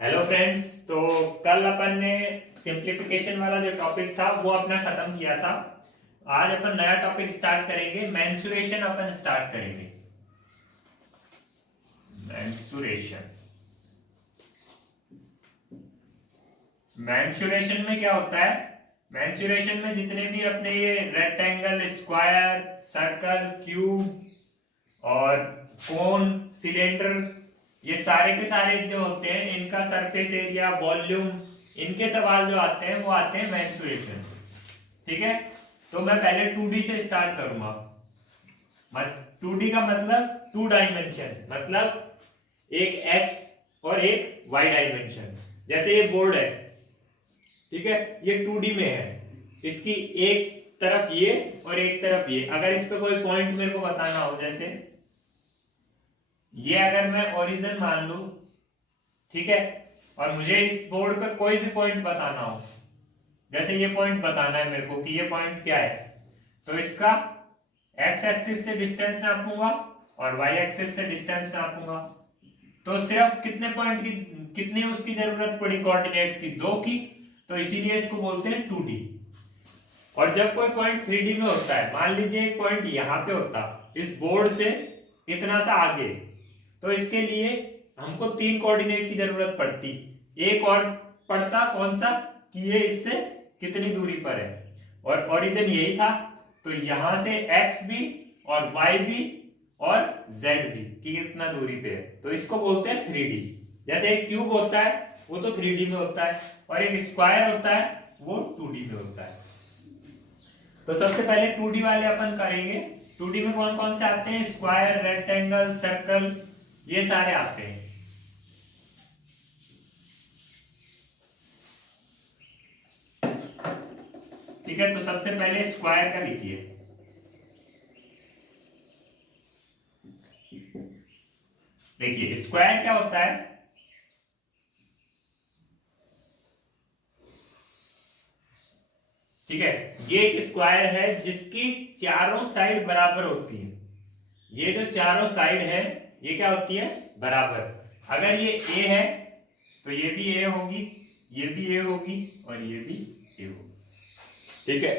Hello friends. तो कल अपन ने सिंप्लीफिकेशन वाला जो टॉपिक था वो अपना खत्म किया था। आज अपन नया टॉपिक स्टार्ट करेंगे। मेंसुरेशन अपन स्टार्ट करेंगे। मेंसुरेशन मेंसुरेशन में क्या होता है? मेंसुरेशन में जितने भी अपने ये रेक्टेंगल, स्क्वायर, सर्कल, क्यूब और कोन, सिलेंडर, ये सारे के सारे जो होते हैं इनका सरफेस एरिया, वॉल्यूम, इनके सवाल जो आते हैं वो आते हैं मेंसुरेशन। ठीक है, तो मैं पहले 2D से स्टार्ट करूंगा। 2D का मतलब टू डायमेंशन, मतलब एक एक्स और एक वाई डायमेंशन। जैसे ये बोर्ड है, ठीक है, ये 2D में है। इसकी एक तरफ ये और एक तरफ ये। अगर इस पे कोई पॉइंट मेरे को बताना हो, जैसे ये अगर मैं ओरिजिन मान लूं, ठीक है, और मुझे इस बोर्ड पे कोई भी पॉइंट बताना हो, जैसे ये पॉइंट बताना है मेरे को कि ये पॉइंट क्या है, तो इसका एक्स एक्सिस से डिस्टेंस नापूंगा और वाई एक्सिस से डिस्टेंस नापूंगा। तो सिर्फ कितने पॉइंट की, कितनी उसकी जरूरत पड़ी कोऑर्डिनेट्स की? 2 की। तो इसीलिए इसको बोलते हैं 2D। और जब कोई पॉइंट 3D में होता है, मान लीजिए एक पॉइंट यहां पे होता, इस बोर्ड से इतना सा आगे, तो इसके लिए हमको 3 कोऑर्डिनेट की जरूरत पड़ती। एक और पड़ता कौन सा, कि ये इससे कितनी दूरी पर है, और ओरिजिन यही था। तो यहां से एक्स भी और वाई भी और जेड भी कि कितना दूरी पे है, तो इसको बोलते हैं 3D। जैसे एक क्यूब होता है वो तो 3D में होता है, और एक स्क्वायर होता है वो 2D में होता है। तो सबसे पहले 2D वाले अपन करेंगे। 2D में कौन कौन से आते हैं? स्क्वायर, रेक्टेंगल, सर्कल, ये सारे आते हैं। ठीक है, तो सबसे पहले स्क्वायर का लिखिए। देखिए स्क्वायर क्या होता है? ठीक है, ये एक स्क्वायर है जिसकी चारों साइड बराबर होती है। ये जो चारों साइड है ये क्या होती है? बराबर। अगर ये ए है तो ये भी ए होगी, ये भी ए होगी और ये भी ए होगी। ठीक है,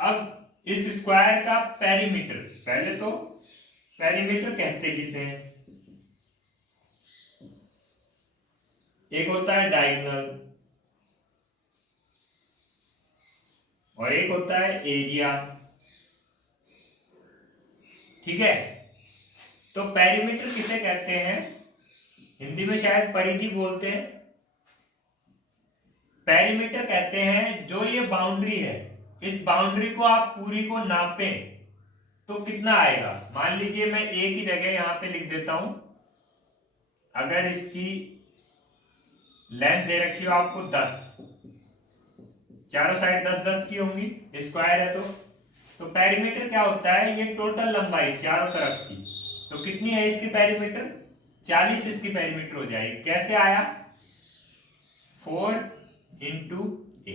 अब इस स्क्वायर का पेरीमीटर, पहले तो पेरीमीटर कहते किसे हैं? एक होता है डायगोनल और एक होता है एरिया। ठीक है, तो पेरीमीटर किसे कहते हैं? हिंदी में शायद परिधि बोलते हैं। पेरीमीटर कहते हैं जो ये बाउंड्री है, इस बाउंड्री को आप पूरी को नापें तो कितना आएगा। मान लीजिए मैं ए की जगह यहां पे लिख देता हूं। अगर इसकी लेंथ दे रखी हो आपको 10, चारों साइड 10-10 की होंगी, स्क्वायर है तो पेरीमीटर क्या होता है? ये टोटल लंबाई चारों तरफ की। तो कितनी है इसकी पेरीमीटर? 40 इसकी पेरीमीटर हो जाएगी। कैसे आया? 4 इंटू ए,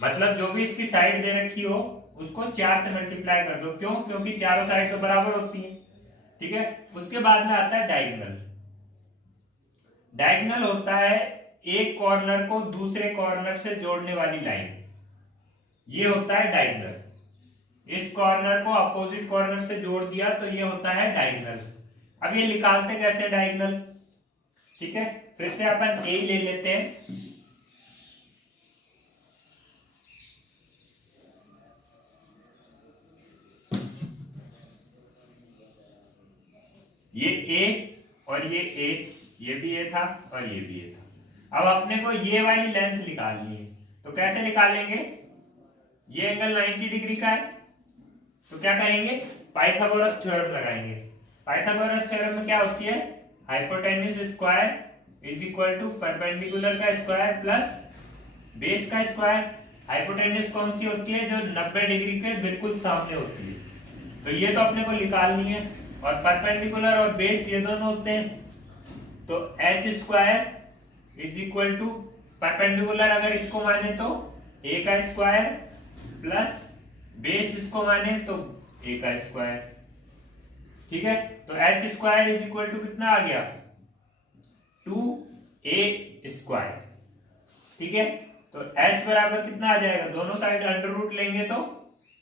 मतलब जो भी इसकी साइड दे रखी हो उसको 4 से मल्टीप्लाई कर दो। क्यों? क्योंकि चारों साइड तो बराबर होती है। ठीक है, उसके बाद में आता है डायगोनल। डायगोनल होता है एक कॉर्नर को दूसरे कॉर्नर से जोड़ने वाली लाइन, ये होता है डायगोनल। इस कॉर्नर को अपोजिट कॉर्नर से जोड़ दिया तो ये होता है डायगोनल। अब ये निकालते कैसे डायगोनल? ठीक है, फिर से अपन ए ले लेते हैं। ये ए और ये ए, ये भी ए था और ये भी ए था। अब अपने को ये वाली लेंथ निकालनी है, तो कैसे निकालेंगे? ये एंगल 90 डिग्री का है, तो क्या करेंगे? पाइथागोरस थ्योरम लगाएंगे। पाइथागोरस थ्योरम में क्या होती है? Hypotenuse square is equal to perpendicular का स्क्वायर प्लस बेस का स्क्वायर। हाइपोटेन्यूज कौन सी होती है? जो 90 डिग्री के बिल्कुल सामने होती है। तो ये तो अपने को निकालनी है। और परपेंडिकुलर और बेस ये दोनों होते हैं। तो H square is equal to, perpendicular अगर इसको माने तो ए का स्क्वायर प्लस बेस इसको माने तो ए का स्क्वायर। ठीक है, तो H square is equal to कितना आ गया? 2a²। ठीक है, तो h बराबर कितना आ जाएगा, दोनों साइड अंडर रूट लेंगे तो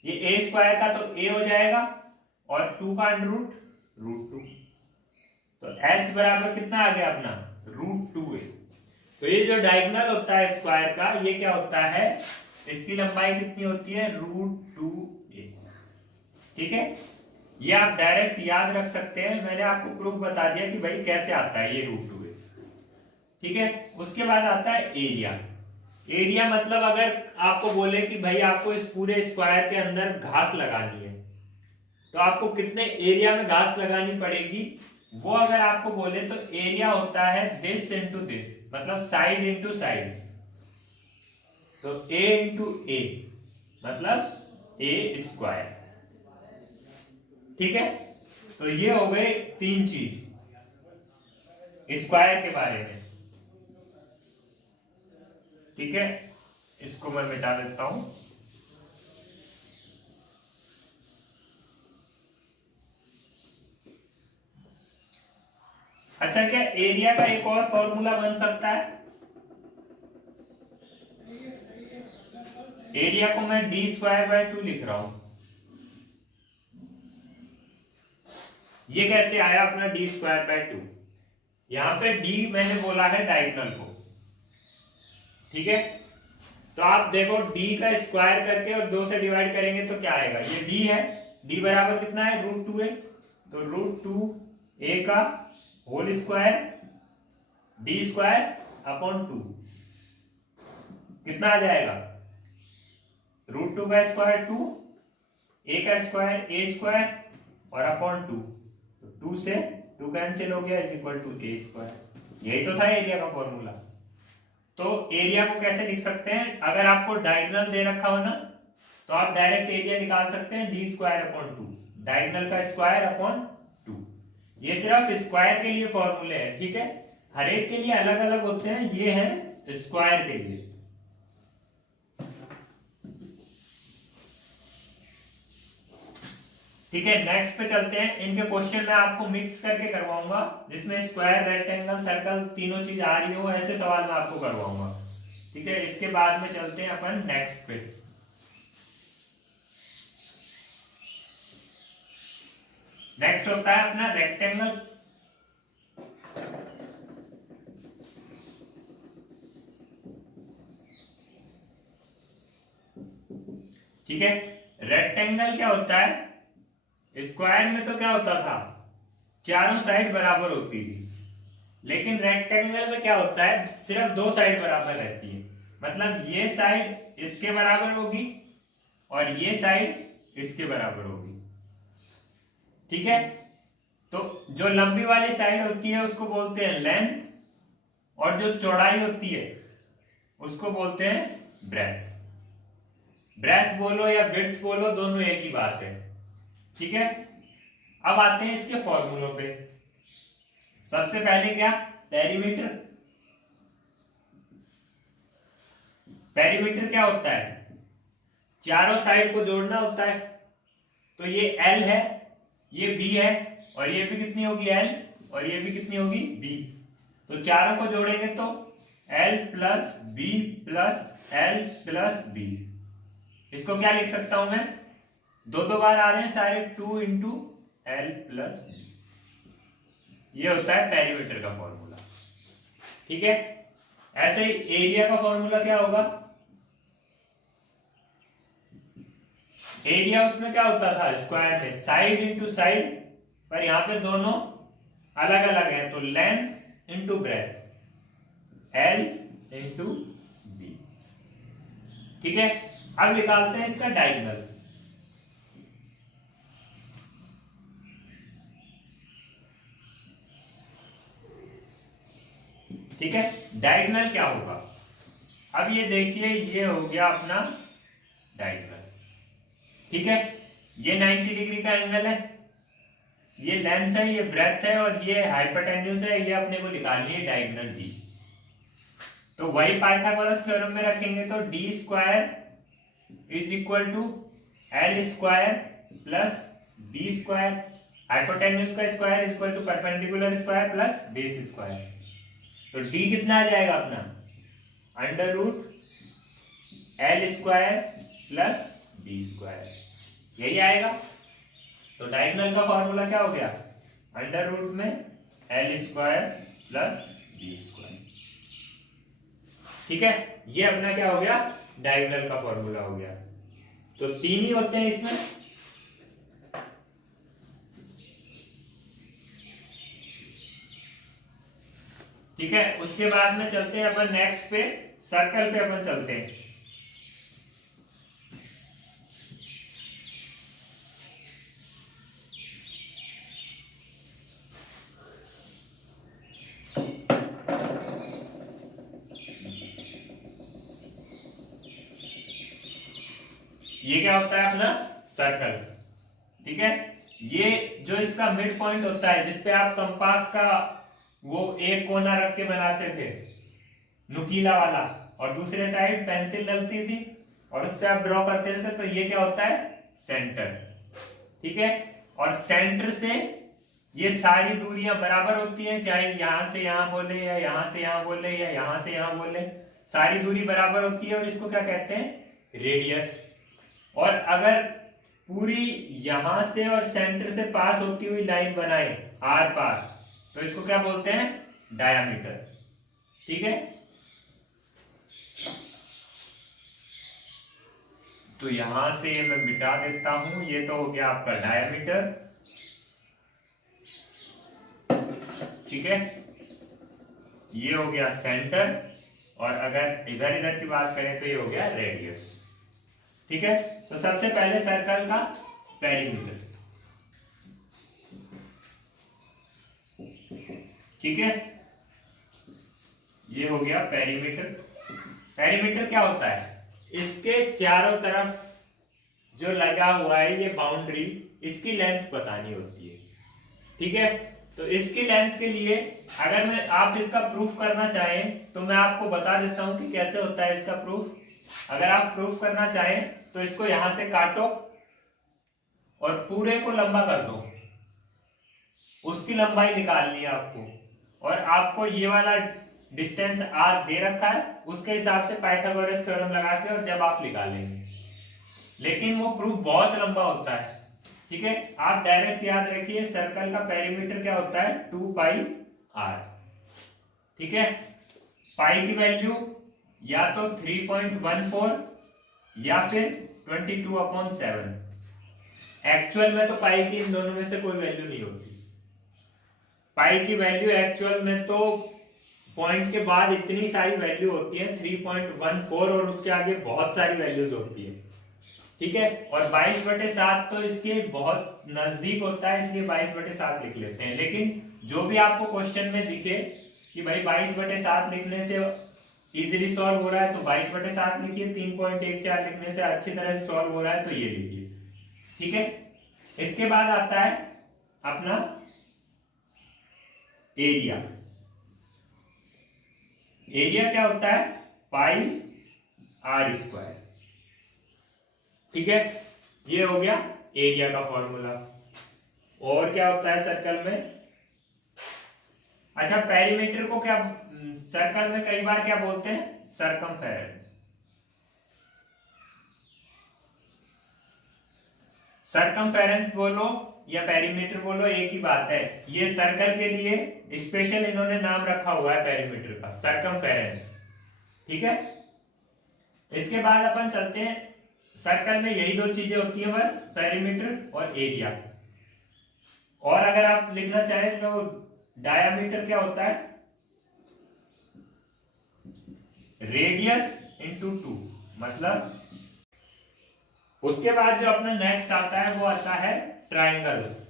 ये a² का तो a हो जाएगा और 2 का अंडर रूट √2, तो h बराबर कितना आ गया अपना √2a। तो ये जो डायगोनल होता है स्क्वायर का, ये क्या होता है, इसकी लंबाई कितनी होती है √2a। ठीक है, ये आप डायरेक्ट याद रख सकते हैं, मैंने आपको प्रूफ बता दिया कि भाई कैसे आता है ये √2a। ठीक है, उसके बाद आता है एरिया। एरिया मतलब अगर आपको बोले कि भाई आपको इस पूरे स्क्वायर के अंदर घास लगानी है, तो आपको कितने एरिया में घास लगानी पड़ेगी, वो अगर आपको बोले तो एरिया होता है दिस इंटू दिस, मतलब साइड इंटू साइड, तो a इंटू ए मतलब a²। ठीक है, तो ये हो गए 3 चीज स्क्वायर के बारे में। ठीक है, इसको मैं मिटा देता हूं। अच्छा, क्या एरिया का एक और फॉर्मूला बन सकता है, एरिया को मैं d²/2 लिख रहा हूं। ये कैसे आया अपना d²/2, यहां पे d मैंने बोला है डायगोनल को। ठीक है, तो आप देखो d का स्क्वायर करके और 2 से डिवाइड करेंगे तो क्या आएगा, ये d है, d बराबर कितना है √2a, तो √2a का होल स्क्वायर d²/2 कितना आ जाएगा, √2 का स्क्वायर 2, a का स्क्वायर a² और अपॉन 2, तो 2 से 2 कैंसिल हो गया, a²। यही तो था एरिया का फॉर्मूला। तो एरिया को कैसे लिख सकते हैं, अगर आपको डायगोनल दे रखा हो ना, तो आप डायरेक्ट एरिया निकाल सकते हैं d²/2, डायगोनल का स्क्वायर अपॉन 2। ये सिर्फ स्क्वायर के लिए फॉर्मूले हैं। ठीक है, हर एक के लिए अलग अलग होते हैं, ये है स्क्वायर के लिए। ठीक है, नेक्स्ट पे चलते हैं। इनके क्वेश्चन मैं आपको मिक्स करके करवाऊंगा, जिसमें स्क्वायर, रेक्टेंगल, सर्कल तीनों चीज आ रही हो, ऐसे सवाल मैं आपको करवाऊंगा। ठीक है, इसके बाद में चलते हैं अपन नेक्स्ट पे। नेक्स्ट होता है अपना रेक्टेंगल। ठीक है, रेक्टेंगल क्या होता है, स्क्वायर में तो क्या होता था, चारों साइड बराबर होती थी, लेकिन रेक्टेंगल में क्या होता है, सिर्फ 2 साइड बराबर रहती है। मतलब ये साइड इसके बराबर होगी और ये साइड इसके बराबर होगी। ठीक है, तो जो लंबी वाली साइड होती है उसको बोलते हैं लेंथ, और जो चौड़ाई होती है उसको बोलते हैं ब्रेथ। ब्रेथ बोलो या विड्थ बोलो, दोनों एक ही बात है। ठीक है, अब आते हैं इसके फॉर्मूलों पे। सबसे पहले क्या, पेरीमीटर। पेरीमीटर क्या होता है, चारों साइड को जोड़ना होता है। तो ये L है, ये B है, और ये भी कितनी होगी L, और ये भी कितनी होगी B। तो चारों को जोड़ेंगे तो L plus B plus L plus B। इसको क्या लिख सकता हूं मैं, 2 बार आ रहे हैं सारे, 2 इंटू L प्लस B। ये होता है पेरीमीटर का फॉर्मूला। ठीक है, ऐसे ही एरिया का फॉर्मूला क्या होगा, एरिया उसमें क्या होता था स्क्वायर में, साइड इंटू साइड, पर यहां पे दोनों अलग अलग हैं, तो length into breadth, L into B। ठीक है, अब निकालते हैं इसका डायगोनल। ठीक है, डायगोनल क्या होगा, अब ये देखिए, ये हो गया अपना डायगोनल। ठीक है, ये 90 डिग्री का एंगल है, ये लेंथ है, ये ब्रेथ है, और ये हाइपोटेन्यूज है, ये अपने को निकालनी है डायगोनल डी। तो वही पाइथागोरस थ्योरम में रखेंगे, तो d² is equal to L² plus B², hypotenuse का square is equal to perpendicular square plus base square. तो डी कितना आ जाएगा अपना, under root L square plus B square, यही आएगा। तो डायगोनल का फॉर्मूला क्या हो गया, अंडर रूट में L square plus B square. ठीक है, ये अपना क्या हो गया, डायगोनल का फॉर्मूला हो गया। तो 3 ही होते हैं इसमें। ठीक है, उसके बाद में चलते हैं अपन नेक्स्ट पे, सर्कल पे अपन चलते हैं। ये क्या होता है अपना, सर्कल। ठीक है, ये जो इसका मिड पॉइंट होता है, जिसपे आप कंपास का वो एक कोना रख के बनाते थे नुकीला वाला, और दूसरे साइड पेंसिल डलती थी और उससे आप ड्रॉ करते थे, तो ये क्या होता है, सेंटर। ठीक है, और सेंटर से ये सारी दूरियां बराबर होती हैं, चाहे यहां से यहां बोले या यहां से यहां बोले या यहां से यहां बोले, सारी दूरी बराबर होती है और इसको क्या कहते हैं, रेडियस। और अगर पूरी यहां से और सेंटर से पास होती हुई लाइन बनाए आर पार, तो इसको क्या बोलते हैं, डायामीटर। ठीक है, तो यहां से मैं मिटा देता हूं, ये तो हो गया आपका डायामीटर। ठीक है, ये हो गया सेंटर, और अगर इधर इधर की बात करें तो ये हो गया रेडियस। ठीक है, तो सबसे पहले सर्कल का पेरीमीटर। ठीक है, ये हो गया पेरीमीटर। पेरीमीटर क्या होता है, इसके चारों तरफ जो लगा हुआ है ये बाउंड्री, इसकी लेंथ बतानी होती है। ठीक है, तो इसकी लेंथ के लिए अगर मैं आप इसका प्रूफ करना चाहें तो मैं आपको बता देता हूं कि कैसे होता है इसका प्रूफ। अगर आप प्रूफ करना चाहें तो इसको यहां से काटो और पूरे को लंबा कर दो, उसकी लंबाई निकालनी है आपको, और आपको ये वाला डिस्टेंस आर दे रखा है, उसके हिसाब से पाइथागोरस थ्योरम लगा के और जब आप निकालेंगे, लेकिन वो प्रूफ बहुत लंबा होता है। ठीक है, आप डायरेक्ट याद रखिए सर्कल का पेरीमीटर क्या होता है, 2 पाई आर। ठीक है, पाई की वैल्यू या तो 3.14 या फिर 22/7। एक्चुअल में तो पाई की इन दोनों में से कोई वैल्यू नहीं होती। पाई की वैल्यू एक्चुअल में तो पॉइंट के बाद इतनी सारी वैल्यू होती है 3.14, और उसके आगे बहुत सारी वैल्यूज होती है। ठीक है, और 22/7 तो इसके बहुत नजदीक होता है, इसलिए 22/7 लिख लेते हैं। लेकिन जो भी आपको क्वेश्चन में दिखे कि भाई 22/7 लिखने से इजीली सॉल्व हो रहा है तो 22/7 लिखिए, 3.14 लिखने से अच्छी तरह से सॉल्व हो रहा है तो ये लिखिए। ठीक है, इसके बाद आता है अपना एरिया। एरिया क्या होता है, पाई आर स्क्वायर। ठीक है, ये हो गया एरिया का फॉर्मूला। और क्या होता है सर्कल में, अच्छा पेरीमीटर को क्या सर्कल में कई बार क्या बोलते हैं, सरकमफेरेंस। सरकमफेरेंस बोलो या पेरीमीटर बोलो एक ही बात है। ये सर्कल के लिए स्पेशल इन्होंने नाम रखा हुआ है पेरीमीटर का, सरकमफेरेंस। ठीक है, इसके बाद अपन चलते हैं, सर्कल में यही दो चीजें होती है बस, पेरीमीटर और एरिया। और अगर आप लिखना चाहें तो डायामीटर क्या होता है, रेडियस इंटू 2, मतलब। उसके बाद जो अपना नेक्स्ट आता है वो आता है ट्राइंगल्स।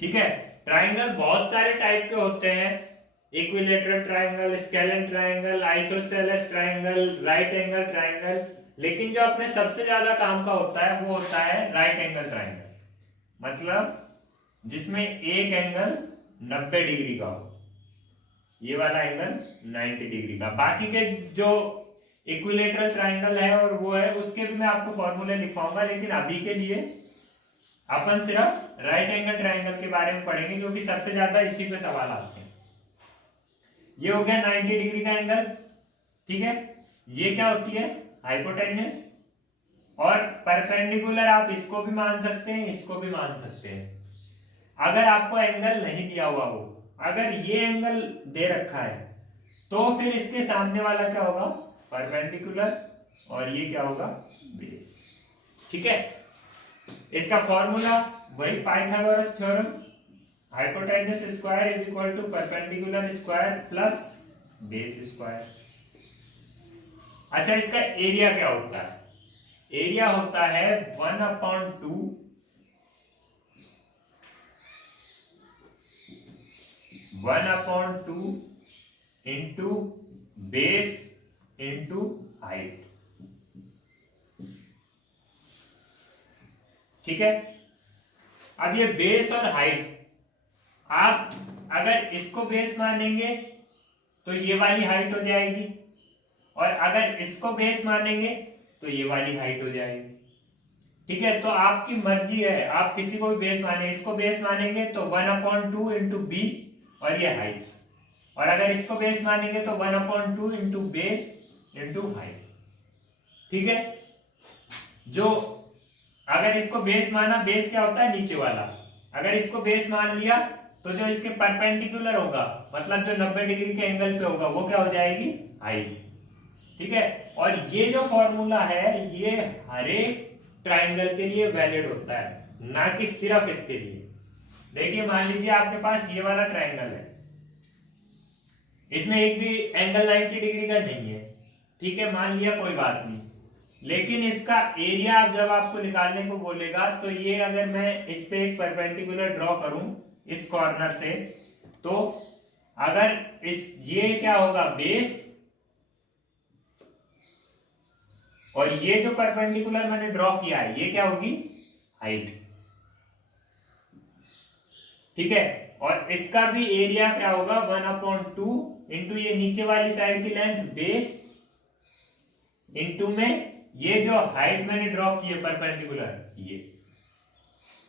ठीक है, ट्राइंगल बहुत सारे टाइप के होते हैं, equilateral triangle, scalene triangle, isosceles triangle, right angle triangle. लेकिन जो अपने सबसे ज्यादा काम का होता है वो होता है राइट एंगल ट्राइंगल, मतलब जिसमें एक एंगल 90 डिग्री का हो, ये वाला एंगल 90 डिग्री का। बाकी के जो इक्विलेटरल ट्राइंगल है और वो है, उसके भी मैं आपको फॉर्मूले लिखवाऊंगा, लेकिन अभी के लिए अपन सिर्फ राइट एंगल ट्रायंगल के बारे में पढ़ेंगे क्योंकि सबसे ज्यादा इसी पे सवाल आते हैं। ये हो गया 90 डिग्री का एंगल, ठीक है। ये क्या होती है, हाइपोटेन्यूस। और परपेंडिकुलर आप इसको भी मान सकते हैं, इसको भी मान सकते हैं। अगर आपको एंगल नहीं दिया हुआ हो, अगर ये एंगल दे रखा है तो फिर इसके सामने वाला क्या होगा, परपेंडिकुलर, और ये क्या होगा, बेस, ठीक है। इसका फॉर्मूला वही Pythagoras theorem, hypotenuse square is equal to perpendicular square plus base square. अच्छा, इसका एरिया क्या होता है, एरिया होता है 1/2 इंटू बेस इंटू हाइट, ठीक है। अब ये बेस और हाइट, आप अगर इसको बेस मानेंगे तो ये वाली हाइट हो जाएगी, और अगर इसको बेस मानेंगे तो ये वाली हाइट हो जाएगी, ठीक है। तो आपकी मर्जी है, आप किसी को भी बेस माने, इसको बेस मानेंगे तो 1/2 इंटू बी और ये हाइट, और अगर इसको बेस मानेंगे तो 1/2 इंटू बेस इंटू हाइट, ठीक है। जो अगर इसको बेस माना, बेस क्या होता है, नीचे वाला, अगर इसको बेस मान लिया तो जो इसके परपेंडिकुलर होगा, मतलब जो 90 डिग्री के एंगल पे होगा, वो क्या हो जाएगी, हाइट, ठीक है। और ये जो फॉर्मूला है ये हर एक ट्राइंगल के लिए वैलिड होता है, ना कि सिर्फ इसके लिए। देखिए, मान लीजिए आपके पास ये वाला ट्राइंगल है, इसमें एक भी एंगल 90 डिग्री का नहीं है, ठीक है, मान लिया, कोई बात नहीं। लेकिन इसका एरिया जब आपको निकालने को बोलेगा तो ये अगर मैं इस पे एक परपेंडिकुलर ड्रॉ करूं इस कॉर्नर से, तो अगर ये क्या होगा, बेस, और ये जो परपेंडिकुलर मैंने ड्रॉ किया है ये क्या होगी, हाइट, ठीक है। और इसका भी एरिया क्या होगा, 1/2 इंटू ये नीचे वाली साइड की लेंथ बेस इंटू में ये जो हाइट मैंने ड्रॉ की है परपेंडिकुलर, ये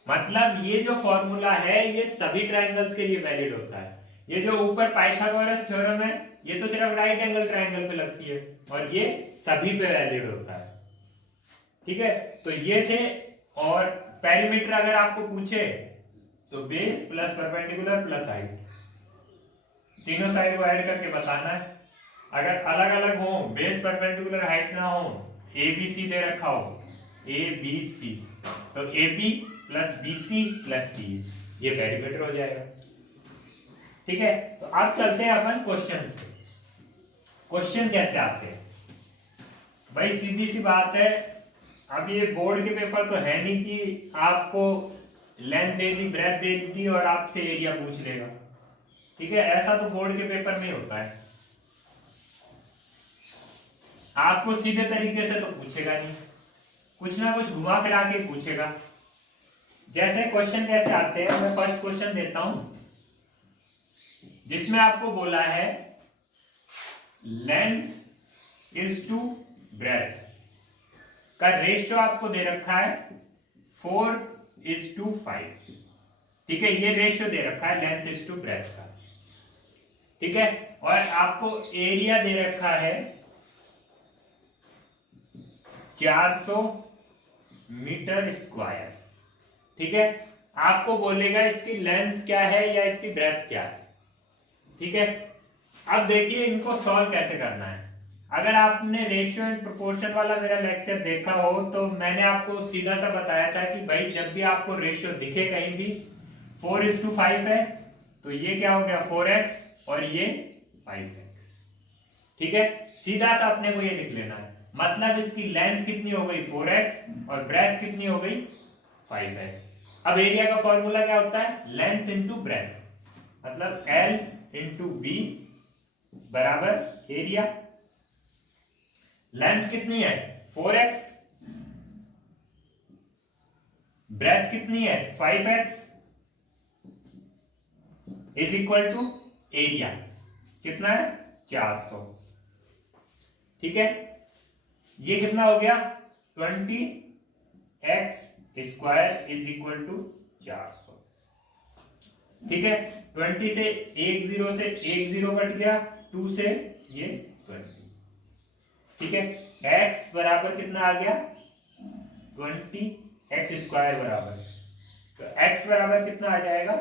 मतलब ये जो फॉर्मूला है ये सभी ट्रायंगल्स के लिए वैलिड होता है। ये जो ऊपर पाइथागोरस थ्योरम है ये तो सिर्फ राइट एंगल ट्रायंगल पे लगती है, और ये सभी पे वैलिड होता है, ठीक है। तो ये थे, और पेरीमीटर अगर आपको पूछे तो base plus perpendicular plus height, तीनों साइड को ऐड करके बताना है। अगर अलग अलग हो, बेस परपेंडिकुलर हाइट ना हो, ए बी सी दे रखा हो, ए बी सी, तो A B plus B C plus C, ये पेरीमीटर हो जाएगा, ठीक है। तो अब चलते हैं अपन क्वेश्चंस पे। क्वेश्चन कैसे आते हैं भाई, सीधी सी बात है, अब ये बोर्ड के पेपर तो है नहीं कि आपको लेंथ दे दी, ब्रेथ दे दी और आपसे एरिया पूछ लेगा, ठीक है। ऐसा तो बोर्ड के पेपर में होता है, आपको सीधे तरीके से तो पूछेगा नहीं, कुछ ना कुछ घुमा फिरा के पूछेगा। जैसे क्वेश्चन कैसे आते हैं, मैं फर्स्ट क्वेश्चन देता हूं जिसमें आपको बोला है लेंथ इज टू ब्रेथ का रेशियो आपको दे रखा है 4:5, ठीक है। ये रेशियो दे रखा है लेंथ इज टू ब्रेथ का, ठीक है। और आपको एरिया दे रखा है 400 मीटर स्क्वायर, ठीक है। आपको बोलेगा इसकी लेंथ क्या है या इसकी ब्रेथ क्या है, ठीक है। अब देखिए इनको सॉल्व कैसे करना है। अगर आपने रेशियो एंड प्रोपोर्शन वाला मेरा लेक्चर देखा हो तो मैंने आपको सीधा सा बताया था कि भाई जब भी आपको रेशियो दिखे कहीं भी 4:5 है तो ये क्या हो गया 4x और ये 5x, ठीक है। सीधा सा अपने को ये लिख लेना है, मतलब इसकी लेंथ कितनी हो गई 4x और ब्रेथ कितनी हो गई 5x। अब एरिया का फॉर्मूला क्या होता है, लेंथ इंटू ब्रेथ, मतलब L इंटू बी बराबर एरिया। लेंथ कितनी है 4x, ब्रेथ कितनी है 5x, is equal to area कितना है 400, ठीक है। ये कितना हो गया 20x square is equal to 400। ठीक है, 20 से एक जीरो कट गया, 2 से ये 20। ठीक है, x बराबर कितना आ गया 20, x स्क्वायर बराबर, तो x बराबर कितना आ जाएगा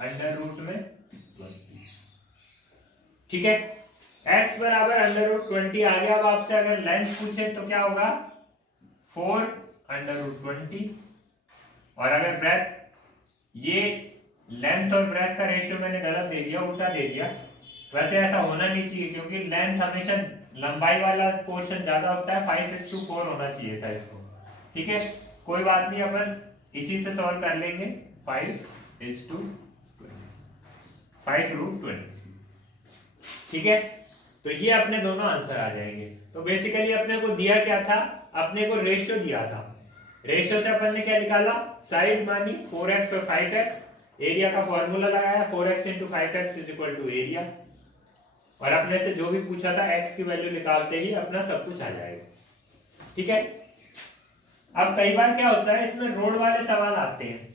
अंडर रूट में 20। ठीक है, x बराबर अंडर रूट 20 आ गया। अब आपसे अगर लेंथ पूछे तो क्या होगा 4 अंडर रूट 20, और अगर ब्रेथ, ये लेंथ और ब्रेथ का रेशियो मैंने गलत दे दिया, उल्टा दे दिया। वैसे ऐसा होना नहीं चाहिए क्योंकि लेंथ हमेशा लंबाई वाला पोर्शन ज्यादा होता है, 5:4 होना चाहिए था इसको। ठीक है, कोई बात नहीं, अपन इसी से सॉल्व कर लेंगे। 5/20 ठीक है, तो ये अपने दोनों आंसर आ जाएंगे। तो बेसिकली अपने को दिया क्या था, अपने को रेशियो दिया था। रेशियो से अपन ने क्या निकाला, साइड मानी 4x और 5x, एरिया का फॉर्मूला लगाया 4x into 5x is equal to area, और अपने से जो भी पूछा था x की वैल्यू निकालते ही अपना सब कुछ आ जाएगा। ठीक है, अब कई बार क्या होता है इसमें रोड वाले सवाल आते हैं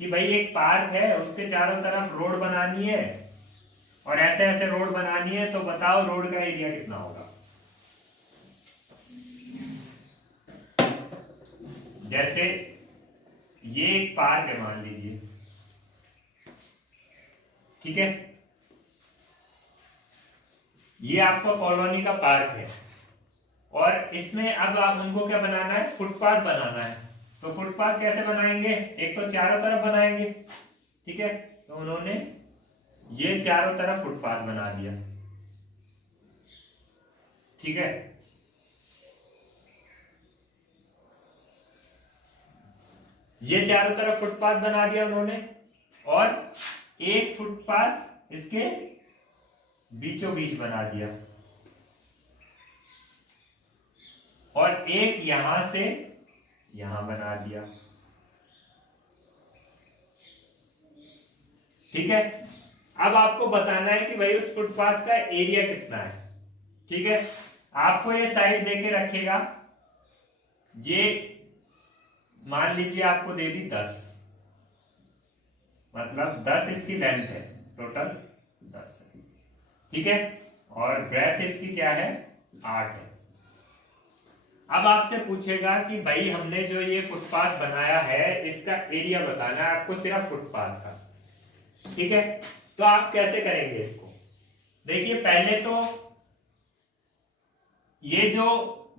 कि भाई एक पार्क है, उसके चारों तरफ रोड बनानी है और ऐसे ऐसे रोड बनानी है, तो बताओ रोड का एरिया कितना होगा। जैसे ये एक पार्क है मान लीजिए, ठीक है, ये आपका कॉलोनी का पार्क है, और इसमें अब आप उनको क्या बनाना है, फुटपाथ बनाना है। तो फुटपाथ कैसे बनाएंगे, एक तो चारों तरफ बनाएंगे। ठीक है, तो उन्होंने ये चारों तरफ फुटपाथ बना दिया। ठीक है, ये चारों तरफ फुटपाथ बना दिया उन्होंने, और एक फुटपाथ इसके बीचों बीच बना दिया, और एक यहां से यहां बना दिया। ठीक है, अब आपको बताना है कि भाई उस फुटपाथ का एरिया कितना है। ठीक है, आपको ये साइड देके रखेगा, ये मान लीजिए आपको दे दी 10, मतलब 10 इसकी लेंथ है, टोटल 10 है। ठीक है, और ब्रेथ इसकी क्या है 8 है। अब आपसे पूछेगा कि भाई हमने जो ये फुटपाथ बनाया है इसका एरिया बताना है आपको, सिर्फ फुटपाथ का। ठीक है, तो आप कैसे करेंगे इसको, देखिए पहले तो ये जो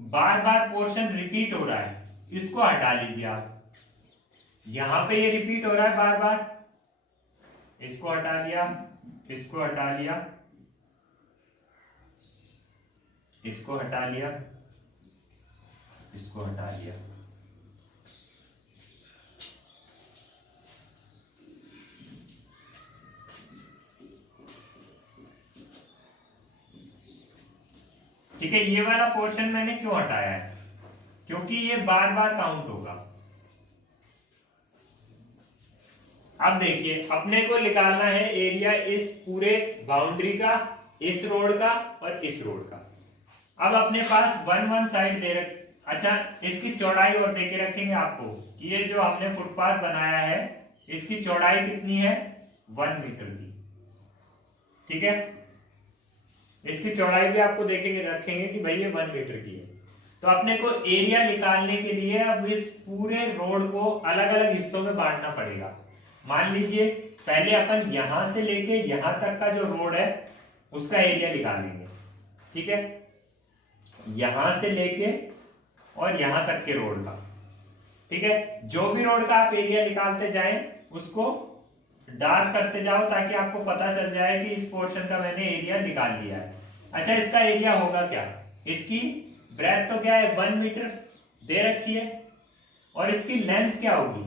बार बार पोर्शन रिपीट हो रहा है इसको हटा लीजिए आप। यहां पे ये रिपीट हो रहा है बार बार, इसको हटा दिया, इसको हटा लिया, इसको हटा लिया, इसको हटा लिया। ठीक है, ये वाला पोर्शन मैंने क्यों हटाया है, क्योंकि ये बार बार काउंट होगा। अब देखिए अपने को निकालना है एरिया इस पूरे बाउंड्री का, इस रोड का और इस रोड का। अब अपने पास 1 साइड दे रख, अच्छा इसकी चौड़ाई और देके रखेंगे आपको कि ये जो हमने फुटपाथ बनाया है इसकी चौड़ाई कितनी है 1 मीटर की। ठीक है, इसकी चौड़ाई भी आपको देखेंगे, रखेंगे कि भाई ये 1 मीटर की है। तो अपने को एरिया निकालने के लिए अब इस पूरे रोड को अलग अलग हिस्सों में बांटना पड़ेगा। मान लीजिए पहले अपन यहां से लेके यहां तक का जो रोड है उसका एरिया निकालेंगे। ठीक है, यहां से लेके और यहां तक के रोड का। ठीक है, जो भी रोड का आप एरिया निकालते जाएं उसको डार्क करते जाओ ताकि आपको पता चल जाए कि इस पोर्शन का मैंने एरिया निकाल लिया है। अच्छा, इसका एरिया होगा क्या, इसकी ब्रेथ तो क्या है 1 मीटर दे रखी है, और इसकी लेंथ क्या होगी,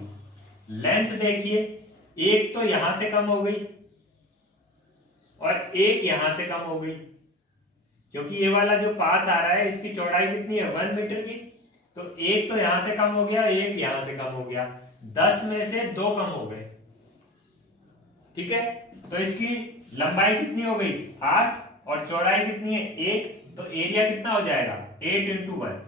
लेंथ देखिए एक तो यहां से कम हो गई और एक यहां से कम हो गई, क्योंकि ये वाला जो पाथ आ रहा है इसकी चौड़ाई कितनी है 1 मीटर की, तो एक तो यहां से कम हो गया, एक यहां से कम हो गया, 10 में से 2 कम हो गए। ठीक है, तो इसकी लंबाई कितनी हो गई 8 और चौड़ाई कितनी है 1, तो एरिया कितना हो जाएगा 8 × 1।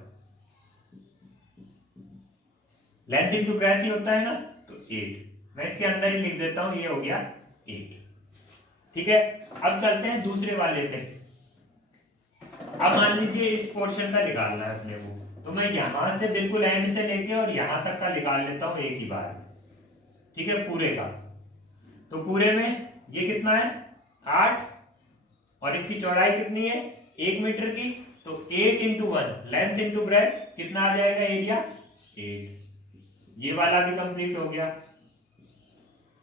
लेंथ इंटू ब्रेथ ही होता है ना, तो 8 मैं इसके अंदर ही लिख देता हूं, ये हो गया 8। ठीक है, अब चलते हैं दूसरे वाले पे। अब मान लीजिए इस पोर्शन का निकालना है अपने को, तो मैं यहां से बिल्कुल एंड से लेके और यहां तक का निकाल लेता हूं एक ही बार। ठीक है, पूरे का, तो पूरे में ये कितना है 8, और इसकी चौड़ाई कितनी है 1 मीटर की, तो 8 इंटू 1 लेंथ इंटू ब्रेथ कितना आ जाएगा एरिया 8। ये वाला भी कंप्लीट हो गया।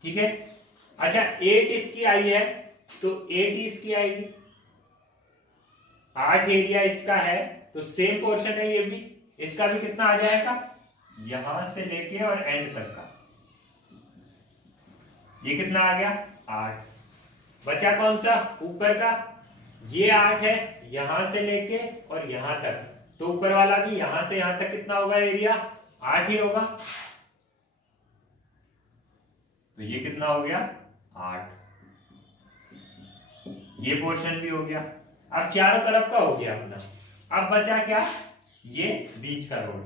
ठीक है, अच्छा 8 इसकी आई है तो 8 ही इसकी आएगी, 8 एरिया इसका है, तो सेम पोर्शन है ये भी, इसका भी कितना आ जाएगा यहां से लेके और एंड तक का, ये कितना आ गया 8। बचा कौन सा ऊपर का, ये 8 है यहां से लेके और यहां तक, तो ऊपर वाला भी यहां से यहां तक कितना होगा एरिया 8 ही होगा, तो ये कितना हो गया 8। ये पोर्शन भी हो गया। अब चारों तरफ का हो गया अपना। अब बचा क्या, ये बीच का रोड।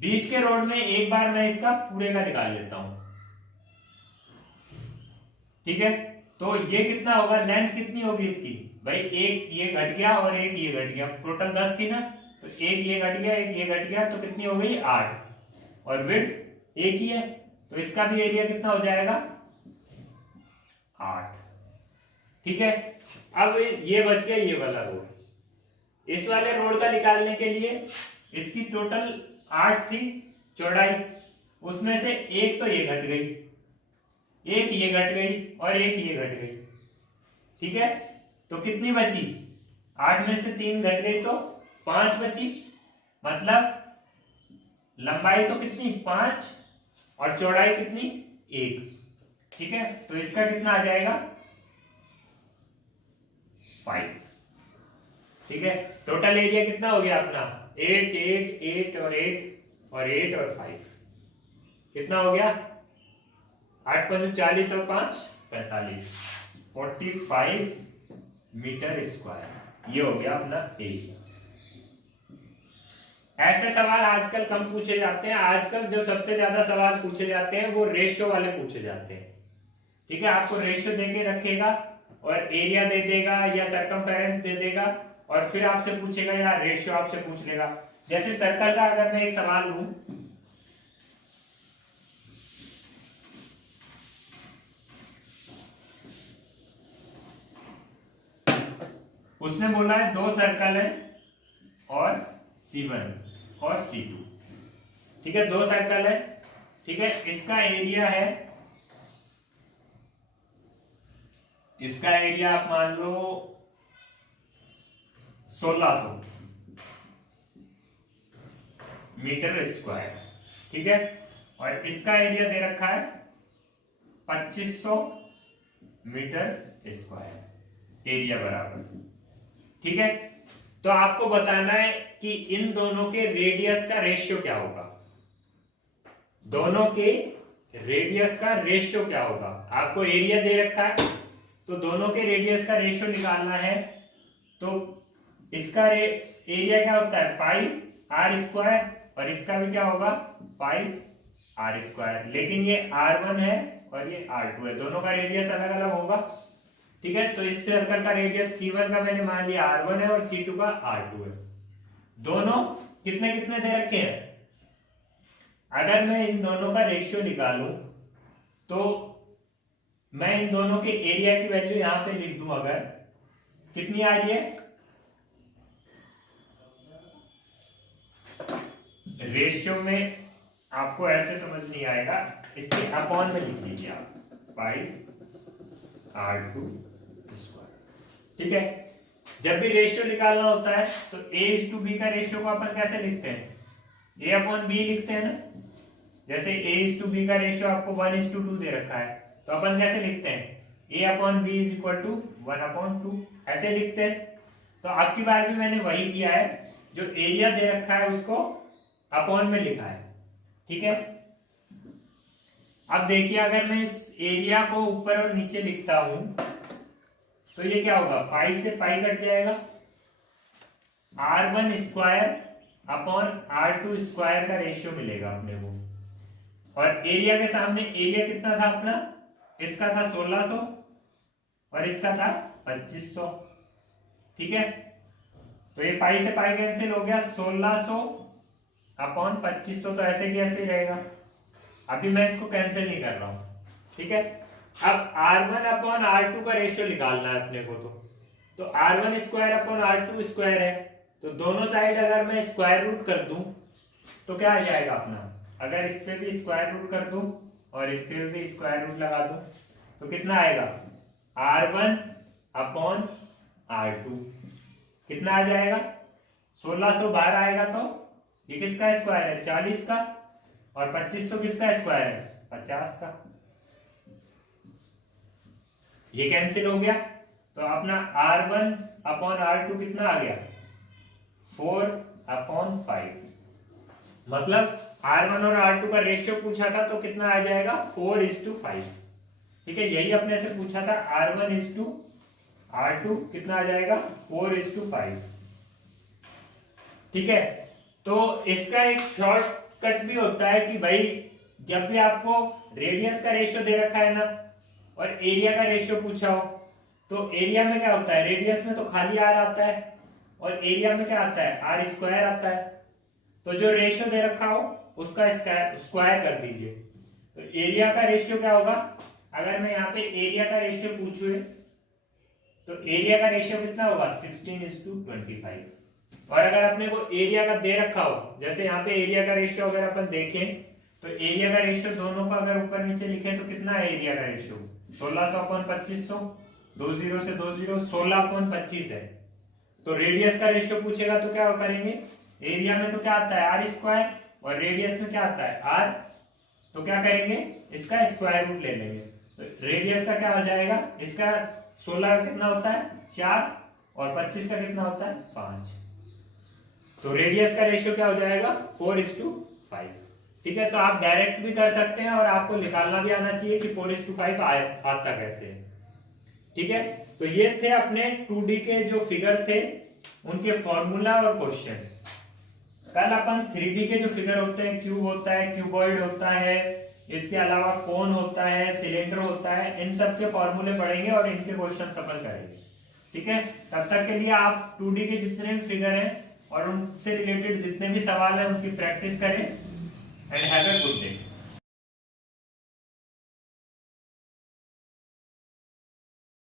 बीच के रोड में एक बार मैं इसका पूरे का निकाल लेता हूं। ठीक है, तो ये कितना होगा, लेंथ कितनी होगी इसकी भाई, एक ये घट गया और एक ये घट गया, टोटल 10 थी ना, तो एक ये घट गया एक ये घट गया, तो कितनी हो गई 8, और विड्थ एक ही है, तो इसका भी एरिया कितना हो जाएगा 8। ठीक है, अब ये बच गया ये वाला रोड। इस वाले रोड का निकालने के लिए इसकी टोटल 8 थी चौड़ाई, उसमें से एक तो ये घट गई, एक ये घट गई और एक ये घट गई। ठीक है, तो कितनी बची 8 में से 3 घट गई तो 5 बची, मतलब लंबाई तो कितनी 5 और चौड़ाई कितनी 1। ठीक है, तो इसका कितना आ जाएगा 5। ठीक है, टोटल एरिया कितना हो गया अपना 8 8 8 और 8 और 8 और 5, कितना हो गया 8 5 40 और 5 45, 45 मीटर स्क्वायर, ये हो गया अपना एरिया। ऐसे सवाल आजकल कम पूछे जाते हैं, आजकल जो सबसे ज्यादा सवाल पूछे जाते हैं वो रेशियो वाले पूछे जाते हैं। ठीक है, आपको रेशियो देके रखेगा और एरिया दे देगा या सरकमफेरेंस दे देगा, और फिर आपसे पूछेगा या रेशियो आपसे पूछ लेगा। जैसे सर्कल का अगर मैं एक सवाल लूं, उसने बोला है 2 सर्कल है और C1 और C2। ठीक है, 2 सर्कल है। ठीक है, इसका एरिया है, इसका एरिया आप मान लो 1600 मीटर स्क्वायर। ठीक है, और इसका एरिया दे रखा है 2500 मीटर स्क्वायर, एरिया बराबर। ठीक है, तो आपको बताना है कि इन दोनों के रेडियस का रेशियो क्या होगा, दोनों के रेडियस का रेशियो क्या होगा। आपको एरिया दे रखा है तो दोनों के रेडियस का रेशियो निकालना है, तो इसका एरिया क्या होता है पाई आर स्क्वायर, और इसका भी क्या होगा पाई आर स्क्वायर, लेकिन ये R1 है और ये R2 है, दोनों का रेडियस अलग अलग होगा। ठीक है, तो इस सर्कल का रेडियस C1 का मैंने मान लिया R1 है और C2 का R2 है। दोनों कितने कितने दे रखे हैं, अगर मैं इन दोनों का रेशियो निकालूं तो मैं इन दोनों के एरिया की वैल्यू यहां पे लिख दूं, अगर कितनी आ रही है, रेशियो में आपको ऐसे समझ नहीं आएगा, इसके अपॉन में लिख लीजिए आप पाई R2 स्क्वायर। ठीक है, जब भी रेशियो निकालना होता है तो A/B का रेशियो को अपन कैसे लिखते हैं, A/B लिखते हैं ना। जैसे A/B का रेशियो आपको 1:2 दे रखा है, तो अपन कैसे लिखते हैं A/B इज इक्वल टू 1/2, ऐसे लिखते हैं। तो आपकी बार भी मैंने वही किया है, जो एरिया दे रखा है उसको अपॉन में लिखा है। ठीक है, अब देखिए अगर मैं इस एरिया को ऊपर और नीचे लिखता हूं तो ये क्या होगा, पाई से पाई कट जाएगा, R1 square upon R2 square का रेशियो मिलेगा अपने को। और एरिया के सामने एरिया कितना था अपना, इसका था 1600 और इसका था 2500। ठीक है, तो ये पाई से पाई कैंसिल हो गया, 1600 अपॉन 2500, तो ऐसे की ऐसे ही रहेगा। अभी मैं इसको कैंसिल नहीं कर रहा हूं। ठीक है, अब R1 अपॉन R2 का रेशियो निकालना है अपने को। तो R1 square upon R2 square है, तो दोनों साइड अगर मैं स्क्वायर रूट कर दूं तो क्या आ जाएगा अपना, अगर इस पे भी स्क्वायर रूट कर दूं और इस पे भी स्क्वायर रूट लगा दूं तो कितना आएगा, R1 अपॉन R2 कितना आ जाएगा, 1600 बाहर आएगा तो ये किसका स्क्वायर है, 40 का, और 2500 किसका स्क्वायर है, 50 का। ये कैंसिल हो गया, तो अपना R1 अपॉन R2 कितना आ गया, 4 अपॉन 5। मतलब R1 और R2 का रेशियो पूछा था तो कितना आ जाएगा, 4:5। ठीक है, यही अपने से पूछा था, R1:R2 कितना आ जाएगा, 4:5। ठीक है, तो इसका एक शॉर्टकट भी होता है कि भाई जब भी आपको रेडियस का रेशियो दे रखा है ना और एरिया का रेशियो पूछा हो, तो एरिया में क्या होता है, रेडियस में तो खाली R आता है और एरिया में क्या आता है, R स्क्वायर आता है। तो जो रेशियो दे रखा हो उसका स्क्वायर कर दीजिए। तो एरिया का रेशियो क्या होगा, अगर मैं यहाँ पे एरिया का रेशियो पूछूं तो एरिया का रेशियो कितना होगा, 16:25। और अगर अपने को एरिया का दे रखा हो, जैसे यहाँ पे एरिया का रेशियो अगर अपन देखें तो एरिया का रेशियो दोनों का अगर ऊपर नीचे लिखे तो कितना है एरिया का रेशियो, 1600 अपॉन 2500, 20 से 20, 16 अपॉन 25 है। तो रेडियस का रेशियो पूछेगा तो क्या करेंगे, एरिया में तो क्या आता है, R स्क्वायर, और रेडियस में क्या आता है, R। तो क्या करेंगे, इसका स्क्वायर रूट ले लेंगे। तो रेडियस का क्या हो जाएगा, इसका 16 का कितना होता है, 4, और 25 का कितना होता है, 5। तो रेडियस का रेशियो क्या हो जाएगा, 4:5। ठीक है, तो आप डायरेक्ट भी कर सकते हैं और आपको निकालना भी आना चाहिए कि 4:5 आता कैसे है। ठीक है, तो ये थे अपने 2D के जो फिगर थे उनके फॉर्मूला और क्वेश्चन। कल अपन 3D के जो फिगर होते हैं, क्यूब होता है, क्यूबॉइड होता है, इसके अलावा कोन होता है, सिलेंडर होता है, इन सब के फॉर्मूले पढ़ेंगे और इनके क्वेश्चन सफल करेंगे। ठीक है, तब तक के लिए आप 2D के जितने भी फिगर हैं और उनसे रिलेटेड जितने भी सवाल हैं उनकी प्रैक्टिस करें and have a good day.